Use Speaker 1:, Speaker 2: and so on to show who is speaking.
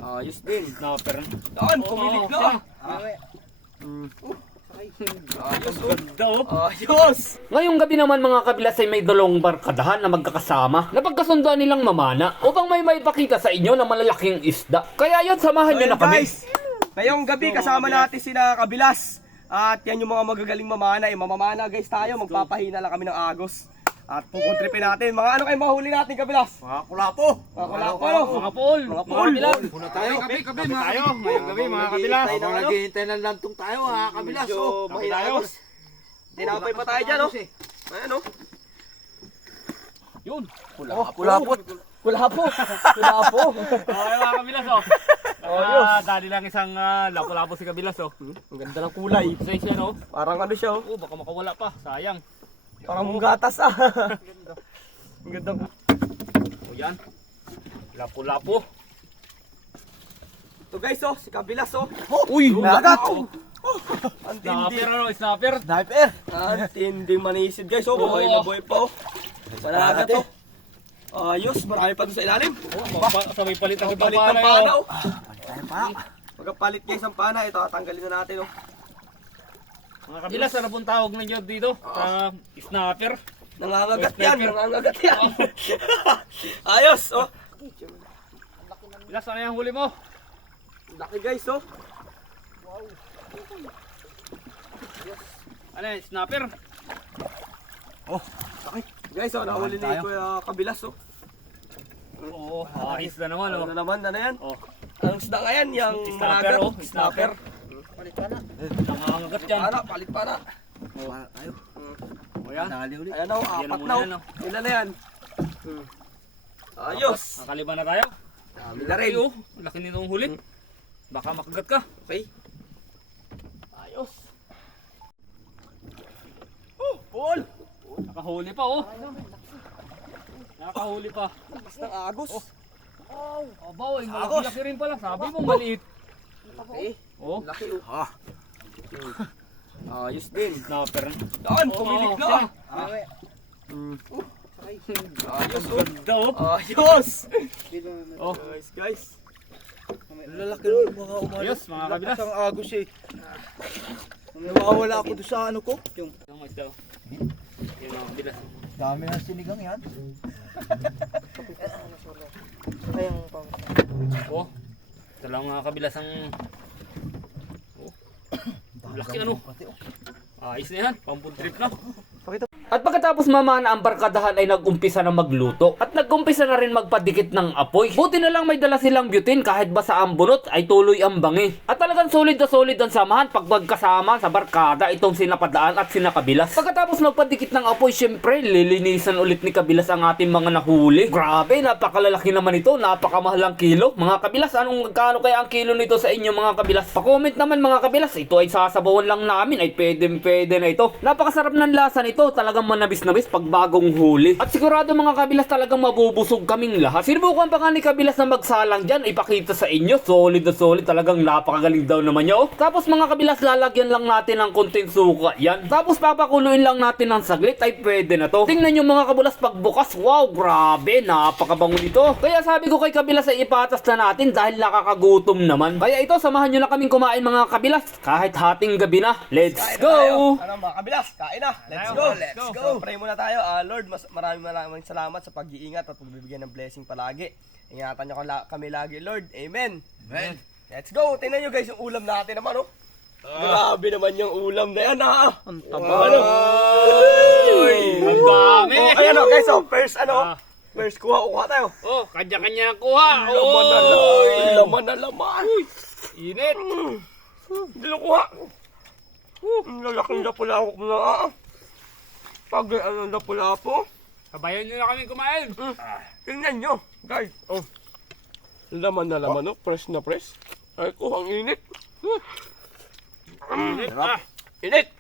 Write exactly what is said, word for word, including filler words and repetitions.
Speaker 1: Ayos din.
Speaker 2: Snapper.
Speaker 1: Doon, pumilig na.
Speaker 2: Mm.
Speaker 1: Ayos, oh.
Speaker 2: Ganda oh.
Speaker 1: Ayos!
Speaker 3: Ngayong gabi naman mga kabilas ay may dalawang barkadahan na magkakasama na pagkasunduan nilang mamana upang may maipakita sa inyo na malalaking isda. Kaya yun, samahan nyo na kami.
Speaker 1: Guys, ngayong gabi kasama natin sina Kabilas. At yan yung mga magagaling mamana. Eh, mamamana guys tayo, magpapahina lang kami ng agos. At pupuntripin natin. Mga ano kayo mahuli natin, Kabilas?
Speaker 4: Mga kulapo.
Speaker 1: Mga kulapo, ano?
Speaker 2: Mga pool.
Speaker 1: Mga
Speaker 2: Mga
Speaker 1: pool.
Speaker 2: kabilas.
Speaker 4: Muna tayo.
Speaker 2: Kabi, kabi, kabi tayo. Ngayong gabi mga kabilas.
Speaker 4: Habang naghihintay ng lantong tayo, mga kabilas.
Speaker 1: Medyo
Speaker 4: Oh.
Speaker 1: mahina
Speaker 2: tayo.
Speaker 1: agos. Tinapay pa tayo dyan, oh. Ayan, oh.
Speaker 2: Yun.
Speaker 1: Oh, kulapot. Kulapo. Kulapo.
Speaker 2: Okay mga kabilas oh.
Speaker 1: Ayos.
Speaker 2: Ah, dali lang isang ah, lapo-lapo si kabilas oh.
Speaker 1: Ang ganda ng kulay.
Speaker 2: Size yan oh.
Speaker 1: Parang ano siya, oh.
Speaker 2: Oh, baka makawala pa. Sayang.
Speaker 1: Parang gatas, ah. Ang ganda.
Speaker 2: O yan. Lapo-lapo.
Speaker 1: Ito guys, oh. Si Kabilas, oh.
Speaker 2: Uy!
Speaker 1: Nagat.
Speaker 2: Oh.
Speaker 1: Ang tindi.
Speaker 2: Snapper ano? Snapper.
Speaker 4: Sniper.
Speaker 1: Ang tinding manisid guys, oh. Buhay na buhay pa, oh. Panagat, oh. Ayos, marami pa doon sa ilalim.
Speaker 2: Oh, magpa- sabay palit ang
Speaker 1: Palit
Speaker 2: pana
Speaker 1: ng pana, oh.
Speaker 4: Tayo pa.
Speaker 1: Pagkapalit guys ang pana, ito tatanggalin na natin, oh.
Speaker 2: Mga kabilas, ano pong tawag ninyo dito? Sa snapper.
Speaker 1: Nangangagat
Speaker 2: Oh,
Speaker 1: yan,
Speaker 2: sniper.
Speaker 1: nangangagat yan. Ayos, oh.
Speaker 2: Bilas, ano yung huli mo?
Speaker 1: Laki guys, oh.
Speaker 2: Ano yan? Snapper?
Speaker 1: Guys, oh, nahuli ni
Speaker 4: Tayo.
Speaker 1: Kuya Kabilas, oh.
Speaker 2: Oo, ayos na naman
Speaker 1: Ano
Speaker 2: oh.
Speaker 1: na naman, ano yan?
Speaker 2: Oh,
Speaker 1: Anong isda nga yan? Yung
Speaker 2: Snapper,
Speaker 1: managat,
Speaker 2: oh.
Speaker 1: snapper.
Speaker 2: nangangagat yan.
Speaker 1: Pana, palit pana.
Speaker 4: Para tayo.
Speaker 2: O yan.
Speaker 4: Nali uli.
Speaker 1: Ayan, oh,
Speaker 2: Yan
Speaker 1: apat
Speaker 2: ang
Speaker 1: na,
Speaker 2: muna yan,
Speaker 1: oh. Ilan na yan? Ayos.
Speaker 2: Nakaliba na tayo.
Speaker 1: Dami na rin.
Speaker 2: Laki oh. Laki nitong huli. Baka makagat ka.
Speaker 1: Okay.
Speaker 2: Ayos.
Speaker 1: Oh, Paul!
Speaker 2: Nakahuli pa oh. Nakahuli pa.
Speaker 1: Lakas ng agos.
Speaker 2: Oh, abaw, eh, malaki rin pala. Sabi mo maliit.
Speaker 1: Okay.
Speaker 2: Oh,
Speaker 1: Laki, oh.
Speaker 4: Ah.
Speaker 1: Ayos din.
Speaker 2: snapper.
Speaker 1: Doon,
Speaker 2: Oh,
Speaker 1: pumilig
Speaker 2: oh,
Speaker 1: na.
Speaker 2: siya.
Speaker 1: Mm. Ayos, oh.
Speaker 2: Ganda oh.
Speaker 1: Ayos!
Speaker 2: Oh,
Speaker 1: Guys, guys.
Speaker 4: Lalaki rin mga umalis.
Speaker 2: ayos mga kabilas.
Speaker 4: Ang agos eh. Nawawala ako doon sa ano ko. Yung
Speaker 2: Yung isda oh. Yung mga kabilas.
Speaker 4: dami ng sinigang yan.
Speaker 2: Oh, ito lang mga kabilas ang... Oh, laki ano. Ayos na yan. Pampun trip na.
Speaker 3: At pagkatapos mamana ang barkadahan ay nag-umpisa na magluto at nag-umpisa na rin magpadikit ng apoy. Buti na lang may dala silang butane kahit basa ang bunot ay tuloy ang bangi. At talagang solid na solid ang samahan pag magkasama sa barkada itong sinapadaan at sinakabilas. Pagkatapos magpadikit ng apoy, syempre lilinisan ulit ni Kabilas ang ating mga nahuli. Grabe, napakalalaki naman ito, napakamahal ang kilo. Mga Kabilas, anong magkano kaya ang kilo nito sa inyo mga Kabilas? Pa-comment naman mga Kabilas, ito ay sasabawan lang namin, ay pwede pwede na ito. Napakasarap ng lasa nito, talagang manabis-nabis pag bagong huli. At sigurado mga Kabilas talagang mabubusog kaming lahat. Sinubukan pa nga ni Kabilas na magsalang dyan, ipakita sa inyo. Solid na solid, talagang napakagaling daw naman niya. Oh. Tapos mga Kabilas, lalagyan lang natin ng konting suka yan. Tapos papakuluin lang natin ng saglit, ay pwede na to. Tingnan nyo mga Kabilas pagbukas, wow, grabe, napakabango nito. Kaya sabi ko kay Kabilas ay ipatas na natin dahil nakakagutom naman. Kaya ito, samahan nyo na kaming kumain mga Kabilas. Kahit hating gabi na, let's
Speaker 1: Kain na
Speaker 3: go!
Speaker 1: tayo. Ano mga Kabilas? Kain na. Let's
Speaker 2: Tayo.
Speaker 1: go.
Speaker 2: Let's go.
Speaker 1: So, pray muna tayo. Ah, Lord, mas maraming maraming salamat sa pag-iingat at pagbibigyan ng blessing palagi. Ingatan niyo kala- kami lagi, Lord. Amen.
Speaker 4: Amen.
Speaker 1: Let's go. Tingnan niyo guys yung ulam natin naman, oh. Grabe naman yung ulam na yan, ah.
Speaker 2: Ang
Speaker 1: Wow. Ano?
Speaker 2: Uy, ang dami.
Speaker 1: Oh, ayan oh, guys, oh. First, ano?
Speaker 2: Ah.
Speaker 1: First, kuha, kuha tayo.
Speaker 2: Oh, kanya-kanya kuha.
Speaker 1: Laman na
Speaker 2: Oh,
Speaker 1: laman. Laman na laman.
Speaker 2: init.
Speaker 1: Hindi na kuha. Ang lalaking lapula-po na, ah. Pag ano lapula-po.
Speaker 2: Sabayan nyo na kami kumain.
Speaker 1: Mm. Tingnan nyo, guys. Oh. Laman na laman, oh. Fresh na fresh. Ay ko, ang init.
Speaker 2: Init. Ah,
Speaker 1: Init.